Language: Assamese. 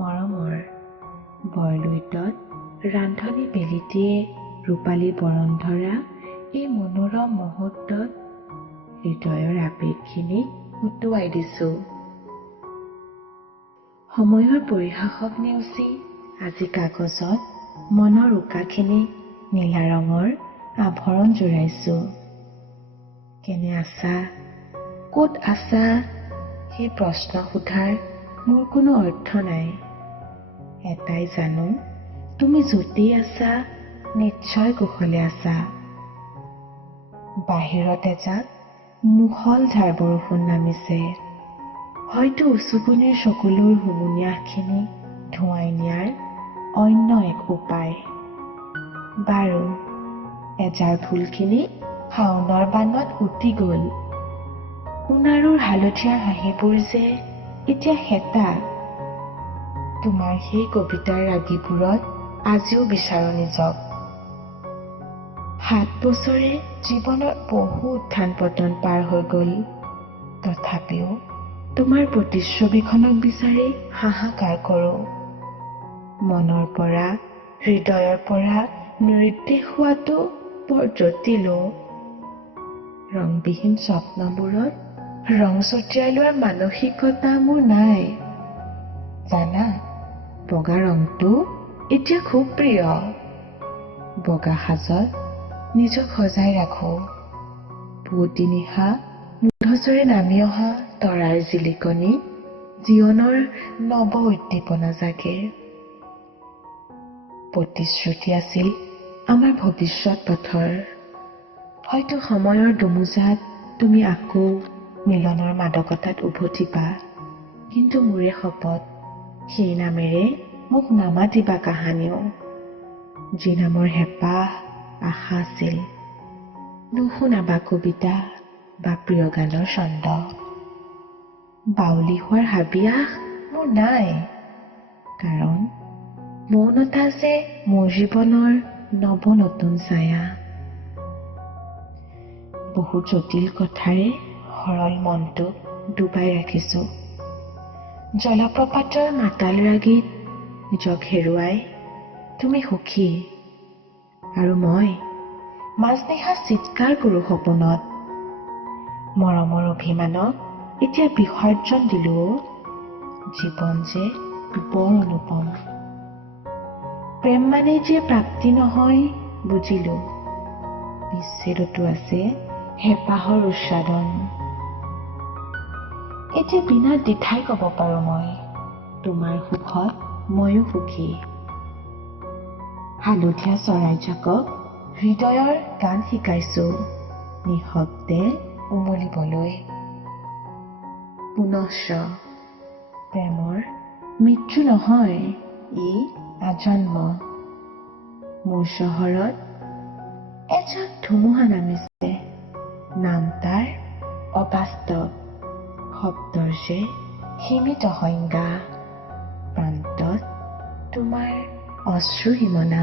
মৰমৰ বৰলুইতত ৰান্ধনি বেলিটিয়ে ৰূপালী বৰণ ধৰা এই মনোৰম মুহূৰ্তত হৃদয়ৰ আবেগখিনি উটুৱাই দিছোঁ। সময়ৰ পৰিহাসক নেওচি আজি কাগজত মনৰ উকাখিনি নীলা ৰঙৰ আভৰণ জোৰাইছোঁ। কেনে আছা, ক'ত আছা, সেই প্ৰশ্ন সোধাৰ মোৰ কোনো অৰ্থ নাই। এটাই জানো, তুমি য'তেই আছা নিশ্চয় কুশলে আছা। বাহিৰত এজাক মুষলধাৰ বৰষুণ নামিছে। হয়তো উচুকনিৰ চকুলোৰ হুমুনিয়াহখিনি ধুৱাই নিয়াৰ অন্য এক উপায়। বাৰু, এজাৰ ফুলখিনি শাওণৰ বানত উটি গ'ল। সোণাৰুৰ হালধীয়া হাঁহিবোৰ যে এতিয়া হেতা। তোমাৰ সেই কবিতাৰ ৰাগীবোৰত আজিও বিচাৰো নিজক। 7 বছৰে জীৱনৰ বহু উত্থান পতন পাৰ হৈ গ'ল। তথাপিও তোমাৰ প্ৰতিচ্ছবিখনক বিচাৰি হাহাকাৰ কৰোঁ। মনৰ পৰা, হৃদয়ৰ পৰা নিৰ্দেশ হোৱাটো বৰ জটিল। ৰংবিহীন স্বপ্নবোৰত ৰং ছটিয়াই লোৱাৰ মানসিকতা মোৰ নাই। জানা, বগা ৰংটো এতিয়া খুব প্ৰিয়। বগা সাজত নিজক সজাই ৰাখোঁ। পুৱতি নিশা মূধচৰে নামি অহা তৰাৰ জিলিকনি জীৱনৰ নৱ উদ্দীপনা জাগে। প্ৰতিশ্ৰুতি আছিল আমাৰ ভৱিষ্যত পথৰ। হয়তো সময়ৰ দোমোজাত তুমি আকৌ মিলনৰ মাদকতাত উভতিবা। কিন্তু মোৰে শপত, সেই নামেৰে মোক নামাতিবা কাহানিও। যি নামৰ হেঁপাহ, আশা আছিল। নুশুনাবা কবিতা বা প্ৰিয় গানৰ ছন্দ। বাউলী হোৱাৰ হাবিয়াস মোৰ নাই। কাৰণ মৌনতা যে মোৰ জীৱনৰ নৱ নতুন ছায়া। বহু জটিল কথাৰে সৰল মনটোক ডুবাই ৰাখিছোঁ। জলপ্ৰপাতৰ মাতাল ৰাগীত নিজক হেৰুৱাই তুমি সুখী, আৰু মই মাজনিশা চিৎকাৰ কৰোঁ সপোনত। মৰমৰ অভিমানক এতিয়া বিসৰ্জন দিলোঁ। জীৱন যে বৰ অনুপম। প্ৰেম মানেই যে প্ৰাপ্তি নহয় বুজিলোঁ। বিচ্ছেদতো আছে হেঁপাহৰ উচ্চাদন। এতিয়া বিনা দ্বিধাই ক'ব পাৰোঁ মই, তোমাৰ সুখত ময়ো সুখী। হালধীয়া চৰাইজাকক হৃদয়ৰ গান শিকাইছোঁ নিঃশব্দে উমলিবলৈ। পুনশ্চ প্ৰেমৰ মৃত্যু নহয়, ই আজন্ম। মোৰ চহৰত এজাক ধুমুহা নামিছে। নাম তাৰ অবাস্তৱ। শব্দৰ যে সীমিত সংজ্ঞা। প্ৰান্তত তোমাৰ অশ্ৰু হিমনা।